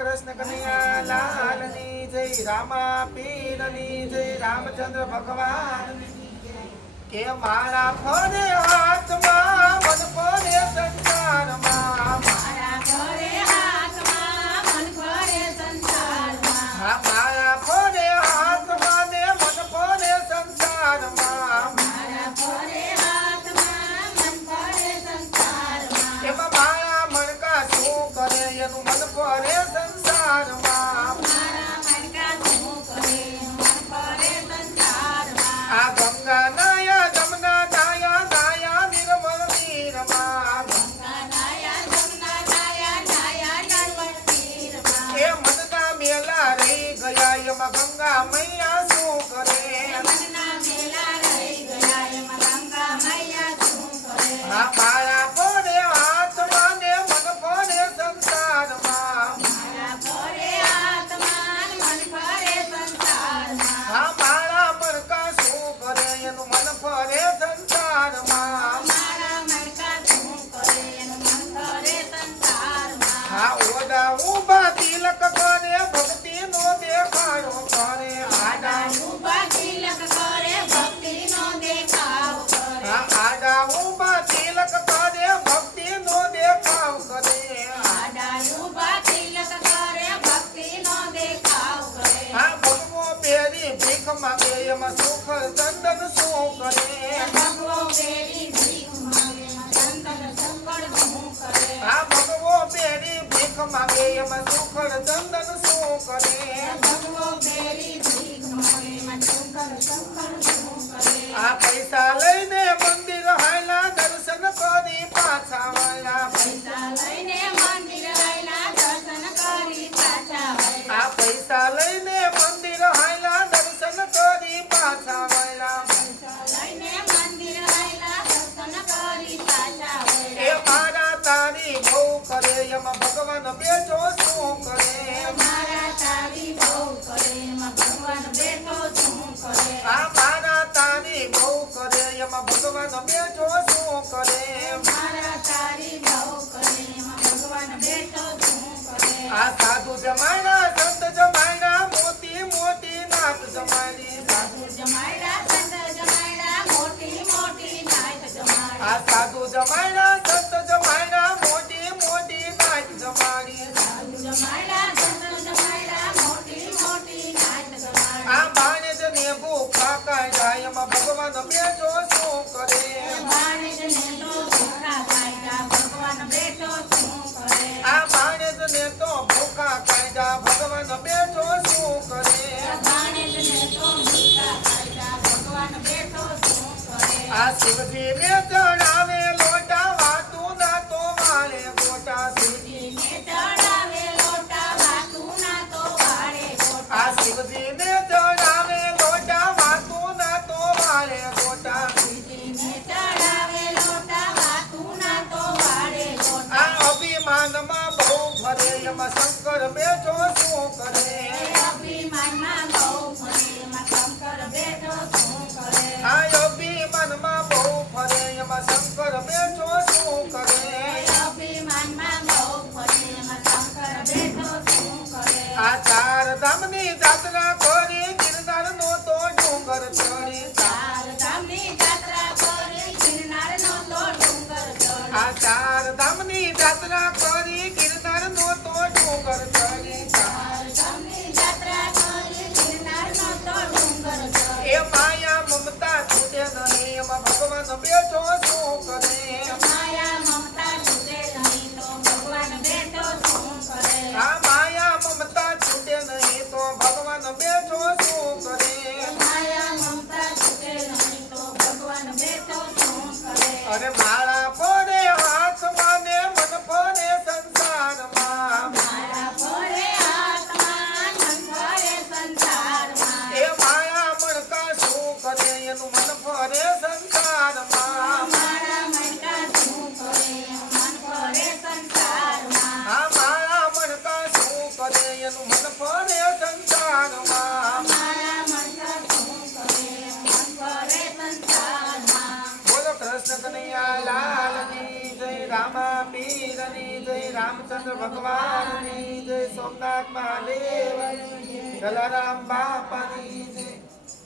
कृष्ण कन्हैया लाल नी जय रामा पीर नी जय रामचंद्र भगवान के मारा फरे हाथ मा मन फरे संसार मा मारा फरे हाथ मा मन फरे संसार मा मारा फरे हाथ मा ने मन फरे संसार मा मारा फरे हाथ मा मन फरे संसार मा के मारा मन का शू करे एनु मन फरे संसार मा मारा मन का शू करे मन फरे संसार मा आ गंगा नाया जमुना नाया नाया निर्मल नीर मा गंगा नाया जमुना नाया नाया निर्मल नीर मा ए मनना मेला रही गया एमा गंगा मैया शू करे मनना मेला रही गया एमा गंगा मैया शू करे मारा फरे हाथ माने मन फरे संसार मा मारा फरे हाथ मा मन फरे संसार मा मारा मन का शू करे एनु मन फरे संसार मा मारा मन का शू करे एनु मन फरे संसार मा ओदा उबा तिलक करे भक्ति नो देखाड़ो करे आडा उबा तिलक करे भक्ति नो देखाव करे आडा उबा तिलक करे भक्ति नो देखाव करे आडा उबा तिलक करे भक्ति नो देखाव करे भगवो पेरी भीख मांगे एम सुख चंदन शू करे भगवो बेरी भीख मांगे चंदन संकट शू करे भगवो पेरी भीख मांगे एम सुख चंदन शू करे भगवो बेरी भीख मांगे चंदन संकट शू करे पैसा लઈને મંદિર હાયલા દર્શન કરી પાછા વાળા पैसा लઈને मंदिर आयला दर्शन करी पाछा वळला पैसा લઈને મંદિર હાયલા દર્શન કરી પાછા વાળા पैसा लઈને मंदिर आयला दर्शन करी पाछा वळला એ મારા તારી બહુ કરે એમ ભગવાન બેઠો શું કરે मारा तारी बहू करे एमा भगवान बेठो शू करे મારા તારી બહુ કરે એમ ભગવાન બેઠો શું કરે मारा तारी बहू करे एमा भगवान बेठो शू करे સાધુ જમાયણા સંત જમાયણા મોતી મોટી નાથ જમાડી साधु जमायडा संत जमायडा मोटी मोटी नाच जमाडी સાધુ જમાયણા સંત જમાયણા મોટી મોટી નાથ જમાડી साधु जमायडा संत जमायडा मोटी मोटी नाच जमाडी બાણેજ ને ભૂખા કાઢ્યા એમાં ભગવાન બેઠો શું કરે बाणेज ने तो भूखा खायडा भगवान बेठो शू करे બાણેજ ને તો ભૂખા કાઢ્યા ભગવાન બેઠો શું કરે बाणेज ने तो भूखा खायडा भगवान बेठो शू करे શિવજી ને ચડાવે લોટા વાતું ના તો વાળે ગોટા શિવજી ने चढ़ावे लोटा वातू ना तो वाळे गोटा શિવજી ને ચડાવે લોટા વાતું ના તો વાળે ગોટા ने चढ़ावे लोटा वातू ना तो वाळे गोटा અભિમાનમાં બહુ ફરે એમાં શંકર બેઠો શું કરે અભિમાનમાં બહુ ફરે એમાં શંકર બેઠો શું કરે અભિમાનમાં બહુ ફરે એમાં શંકર બેઠો શું કરે અભિમાનમાં બહુ ફરે એમાં શંકર બેઠો શું કરે ચાર ધામની જાત્રા કરી ગિરનાર નો તો ડુંગર ચડી ચાર ધામની જાત્રા કરે ગિરનારનો તો ડુંગર ચડી ચાર ધામની જાત્રા કરી ગિરનાર નો તો ડુંગર ચડી ચાર ધામની જાત્રા કરે ગિરનારનો તો ડુંગર ચડી એ માયા મમતા છૂટે નહીં એમાં ભગવાન બેઠો શું કરે માયા મમતા છૂટે નહીં તો ભગવાન બેઠો શું કરે માયા મમતા છૂટે નહીં તો ભગવાન બેઠો શું કરે માયા મમતા છૂટે નહીં તો ભગવાન બેઠો શું કરે અરે મારા ફરે હાથ માને મન ફરે સંસારમાં મારા ફરે હાથમાં મન ફરે સંસારમાં એ માયા મણકા શું કરે એનું મન ફરે સંસારમાં મારા મનકા શું કરે મન ફરે સંસારમાં મારા મણકા શું કરે એનું મન ફરે સંસારમાં મારા મનકા શું કરે મન ફરે સંસારમાં બોલો કૃષ્ણ કનૈયા લાલ ની જય રામા પીર ની જય રામચંદ્ર ભગવાન ની જય સોમ સોમનાથ મહાદેવ જલારામ બાપાની જય